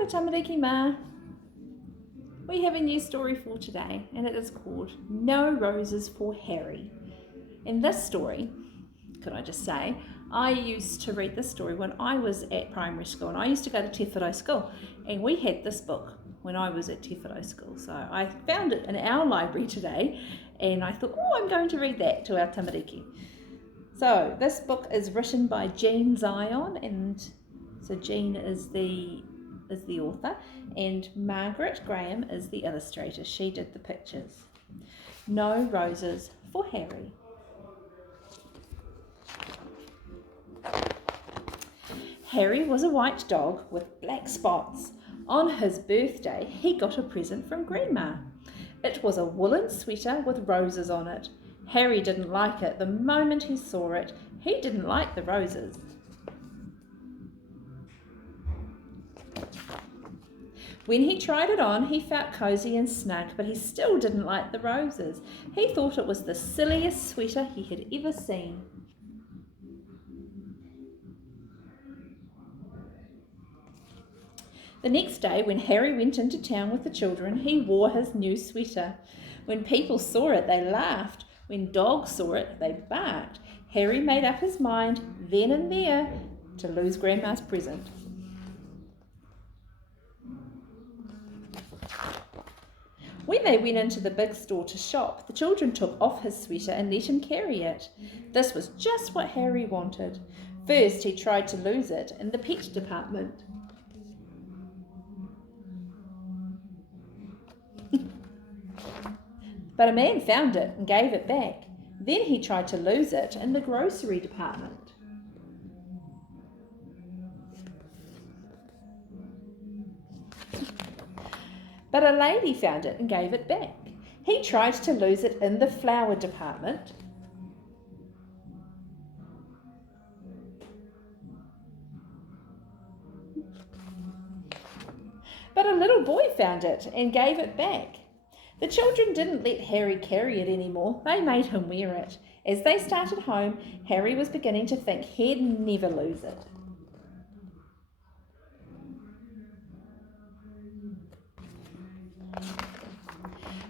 Kia ora tamariki ma. We have a new story for today, and it is called No Roses for Harry. In this story, could I just say, I used to read this story when I was at primary school, and I used to go to Te Whare school, and we had this book when I was at Te Whare school. So I found it in our library today, and I thought, I'm going to read that to our tamariki. So this book is written by Jean Zion, and so Jean is the author, and Margaret Graham is the illustrator. She did the pictures. No Roses for Harry. Harry was a white dog with black spots. On his birthday, he got a present from Grandma. It was a woolen sweater with roses on it. Harry didn't like it the moment he saw it. He didn't like the roses. When he tried it on, he felt cosy and snug, but he still didn't like the roses. He thought it was the silliest sweater he had ever seen. The next day, when Harry went into town with the children, he wore his new sweater. When people saw it, they laughed. When dogs saw it, they barked. Harry made up his mind, then and there, to lose Grandma's present. When they went into the big store to shop, the children took off his sweater and let him carry it. This was just what Harry wanted. First, he tried to lose it in the pet department. But a man found it and gave it back. Then he tried to lose it in the grocery department. But a lady found it and gave it back. He tried to lose it in the flower department. But a little boy found it and gave it back. The children didn't let Harry carry it anymore. They made him wear it. As they started home, Harry was beginning to think he'd never lose it.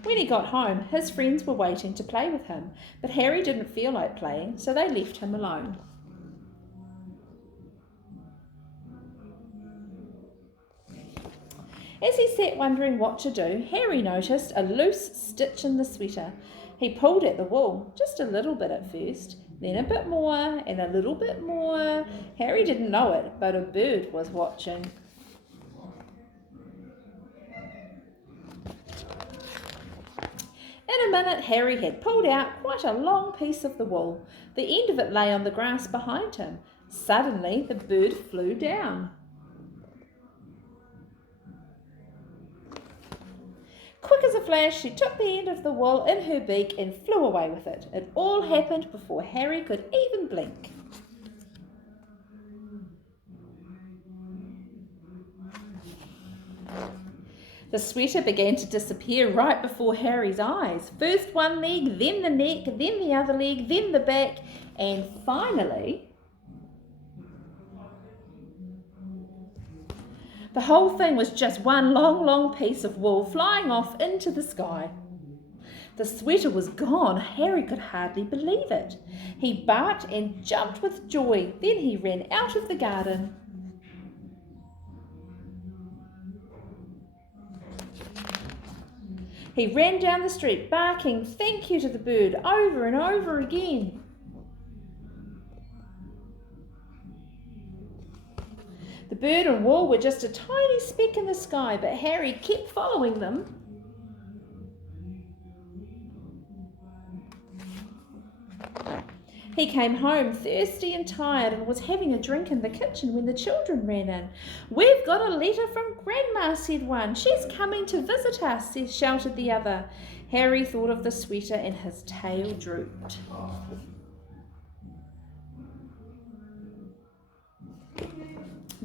When he got home, his friends were waiting to play with him, but Harry didn't feel like playing, so they left him alone. As he sat wondering what to do, Harry noticed a loose stitch in the sweater. He pulled at the wool, just a little bit at first, then a bit more and a little bit more. Harry didn't know it, but a bird was watching. In a minute, Harry had pulled out quite a long piece of the wool. The end of it lay on the grass behind him. Suddenly, the bird flew down. Quick as a flash, she took the end of the wool in her beak and flew away with it. It all happened before Harry could even blink. The sweater began to disappear right before Harry's eyes. First one leg, then the neck, then the other leg, then the back, and finally, the whole thing was just one long, long piece of wool flying off into the sky. The sweater was gone. Harry could hardly believe it. He barked and jumped with joy. Then he ran out of the garden. He ran down the street, barking thank you to the bird over and over again. The bird and wool were just a tiny speck in the sky, but Harry kept following them. He came home thirsty and tired and was having a drink in the kitchen when the children ran in. "We've got a letter from Grandma," said one. "She's coming to visit us," shouted the other. Harry thought of the sweater and his tail drooped.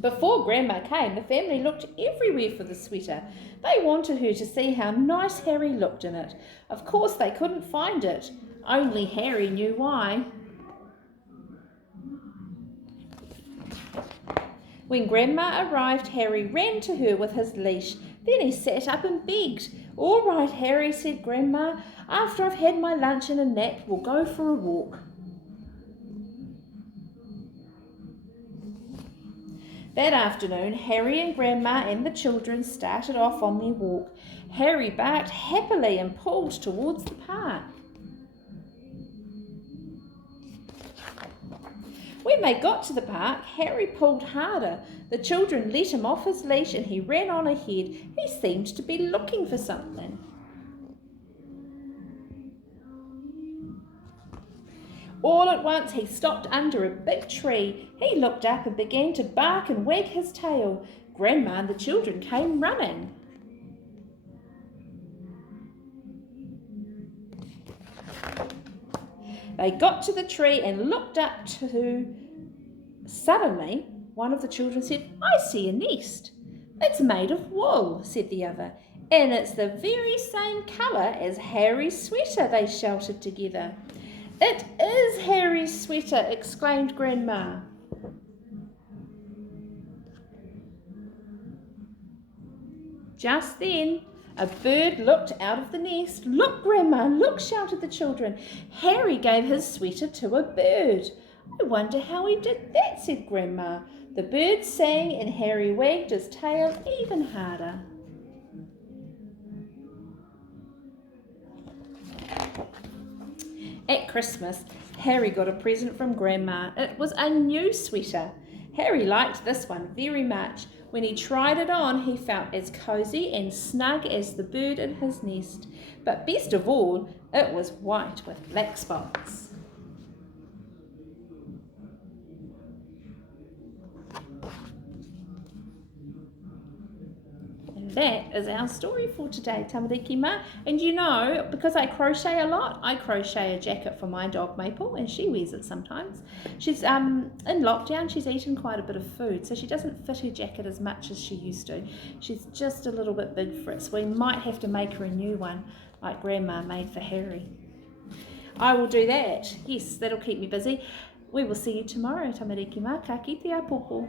Before Grandma came, the family looked everywhere for the sweater. They wanted her to see how nice Harry looked in it. Of course, they couldn't find it. Only Harry knew why. When Grandma arrived, Harry ran to her with his leash. Then he sat up and begged. "All right, Harry," said Grandma. "After I've had my lunch and a nap, we'll go for a walk." That afternoon, Harry and Grandma and the children started off on their walk. Harry barked happily and pulled towards the park. When they got to the park, Harry pulled harder. The children let him off his leash and he ran on ahead. He seemed to be looking for something. All at once he stopped under a big tree. He looked up and began to bark and wag his tail. Grandma and the children came running. They got to the tree and looked up to... Suddenly, one of the children said, "I see a nest." "It's made of wool," said the other. "And it's the very same colour as Harry's sweater," they shouted together. "It is Harry's sweater," exclaimed Grandma. Just then, a bird looked out of the nest. "Look, Grandma, look," shouted the children. "Harry gave his sweater to a bird." "I wonder how he did that," said Grandma. The bird sang and Harry wagged his tail even harder. At Christmas, Harry got a present from Grandma. It was a new sweater. Harry liked this one very much. When he tried it on, he felt as cosy and snug as the bird in his nest. But best of all, it was white with black spots. That is our story for today, Tamariki Ma. And you know, because I crochet a lot, I crochet a jacket for my dog Maple, and she wears it sometimes. She's in lockdown, she's eaten quite a bit of food, so she doesn't fit her jacket as much as she used to. She's just a little bit big for it, so we might have to make her a new one, like Grandma made for Harry. I will do that. Yes, that'll keep me busy. We will see you tomorrow, Tamariki Ma. Ka kite a popo.